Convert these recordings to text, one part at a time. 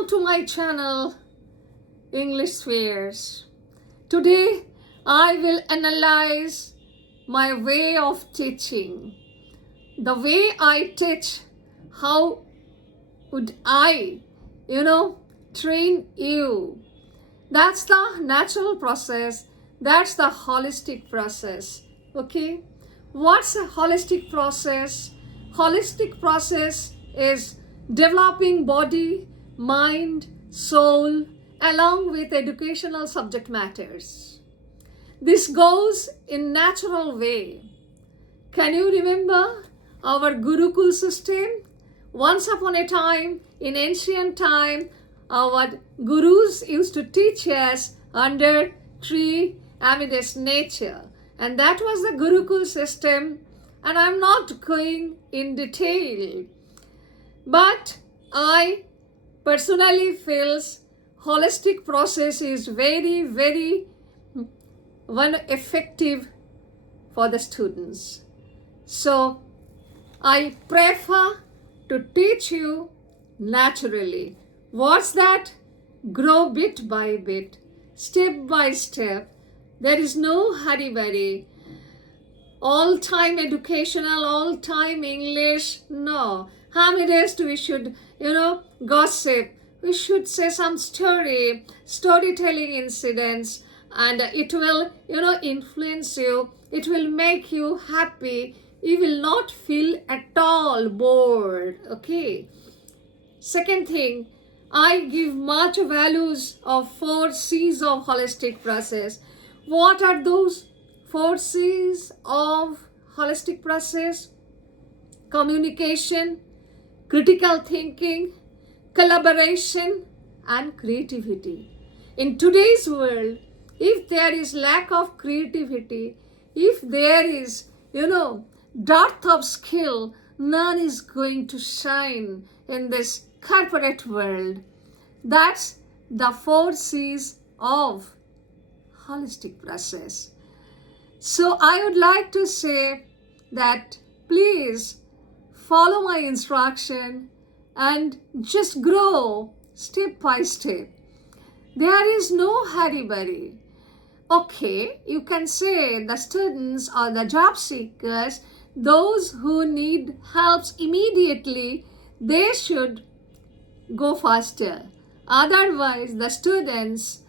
Welcome to my channel, English Spheres. Today, I will analyze my way of teaching. The way I teach, how would I, train you? That's the natural process. That's the holistic process. Okay? What's a holistic process? Holistic process is developing body, mind, soul, along with educational subject matters. This goes in natural way. Can you remember our Gurukul system? Once upon a time, in ancient time, our gurus used to teach us under tree amidst nature. And that was the Gurukul system. And I'm not going in detail. But I personally feel holistic process is very, very effective for the students. So I prefer to teach you naturally. What's that? Grow bit by bit, step by step. There is no hurry-burry. All-time educational, all-time English. No. Amidst we should, gossip. We should say some storytelling incidents, and it will, influence you. It will make you happy. You will not feel at all bored. Okay. Second thing, I give much values of 4 C's of holistic process. What are those 4 C's of holistic process? Communication, critical thinking, collaboration, and creativity. In today's world, if there is lack of creativity, if there is, dearth of skill, none is going to shine in this corporate world. That's the 4 C's of holistic process. So I would like to say that please follow my instruction and just grow step by step. There is no hurry-burry. Okay, you can say the students or the job seekers, those who need helps immediately, they should go faster. Otherwise, the students,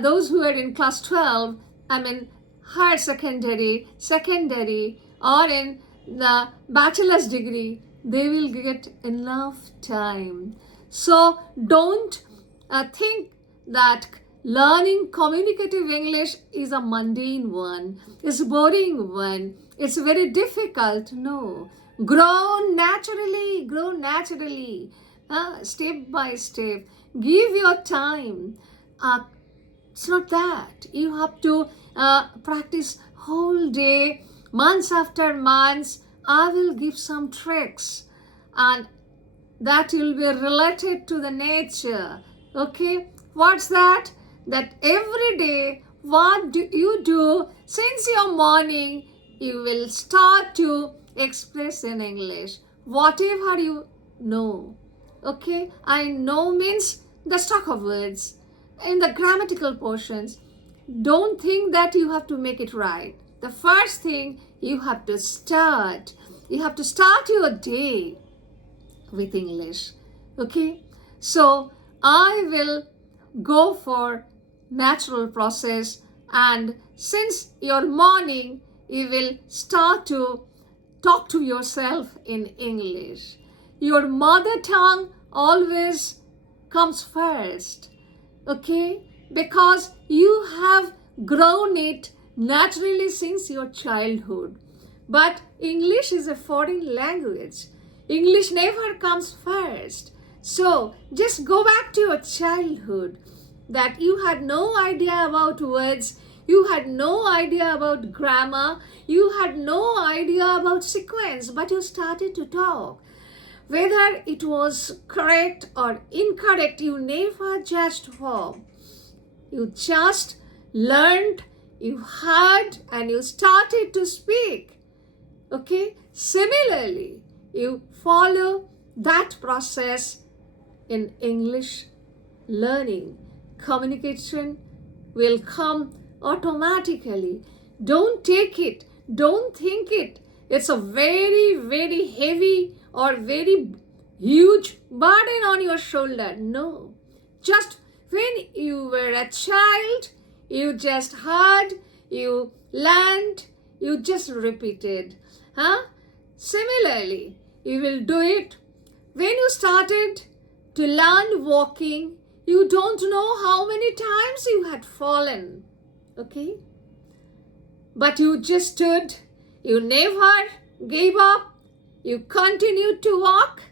those who are in class 12, higher secondary, or in the bachelor's degree, they will get enough time. So don't think that learning communicative English is a mundane one, it's a boring one, it's very difficult. No. Grow naturally, step by step. Give your time. It's not that. You have to practice whole day, months after months. I will give some tricks and that will be related to the nature. Okay? What's that? That every day, what do you do since your morning, you will start to express in English. Whatever you know. Okay? I know means the stock of words. In the grammatical portions, don't think that you have to make it right. The first thing, you have to start. You have to start your day with English. Okay? So, I will go for natural process, and since your morning, you will start to talk to yourself in English. Your mother tongue always comes first. Okay? Because you have grown it naturally since your childhood. But English is a foreign language. English never comes first. So just go back to your childhood, that you had no idea about words, you had no idea about grammar, you had no idea about sequence, but you started to talk. Whether it was correct or incorrect, you never judged for. You just learned, you heard, and you started to speak. Okay? Similarly, you follow that process in English learning. Communication will come automatically. Don't take it. Don't think it. It's a very, very heavy or very huge burden on your shoulder. No. Just when you were a child, you just heard, you learned, you just repeated. Similarly, you will do it when you started to learn walking. You don't know how many times you had fallen. Okay? But you just stood. You never gave up. You continued to walk.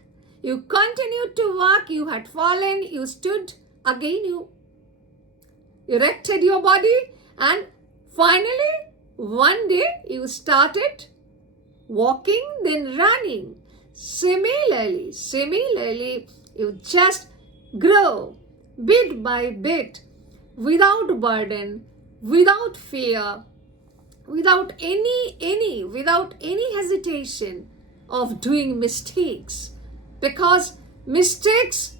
You continued to walk. You had fallen. You stood. Again, you erected your body. And finally, one day, you started walking, then running. Similarly, you just grow bit by bit, without burden, without fear, without any hesitation of doing mistakes, because mistakes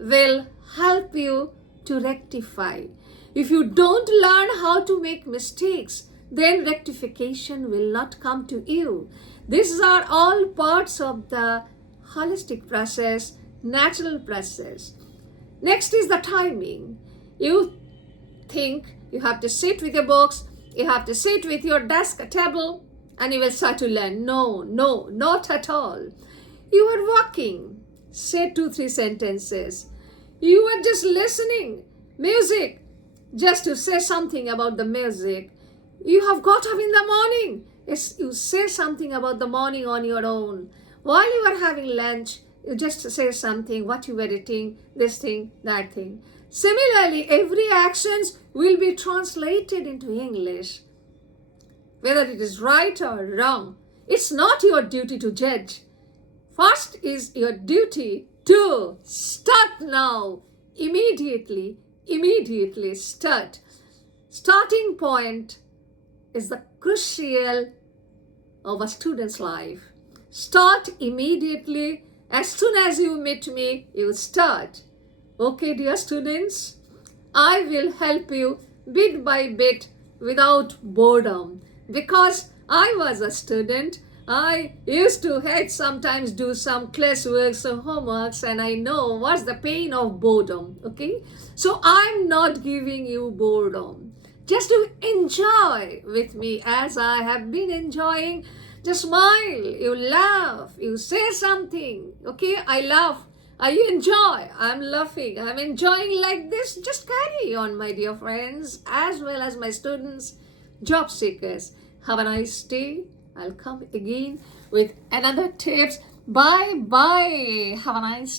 will help you to rectify. If you don't learn how to make mistakes, then rectification will not come to you. These are all parts of the holistic process, natural process. Next is the timing. You think you have to sit with your books, you have to sit with your desk table, and you will start to learn. No, not at all. You are walking, say 2-3 sentences. You are just listening music, just to say something about the music. You have got up in the morning. Yes, you say something about the morning on your own. While you are having lunch, you just say something, what you were eating, this thing, that thing. Similarly, every actions will be translated into English. Whether it is right or wrong, it's not your duty to judge. First is your duty to start now. Immediately start. Starting point is the crucial of a student's life. Start immediately. As soon as you meet me, you start. Okay, dear students, I will help you bit by bit without boredom. Because I was a student, I used to hate sometimes do some classworks or homeworks, and I know what's the pain of boredom. Okay, so I'm not giving you boredom. Just to enjoy with me as I have been enjoying. Just smile, you laugh, you say something. Okay, I laugh, I enjoy, I'm laughing, I'm enjoying like this. Just carry on, my dear friends, as well as my students, job seekers. Have a nice day. I'll come again with another tips. Bye. Have a nice day.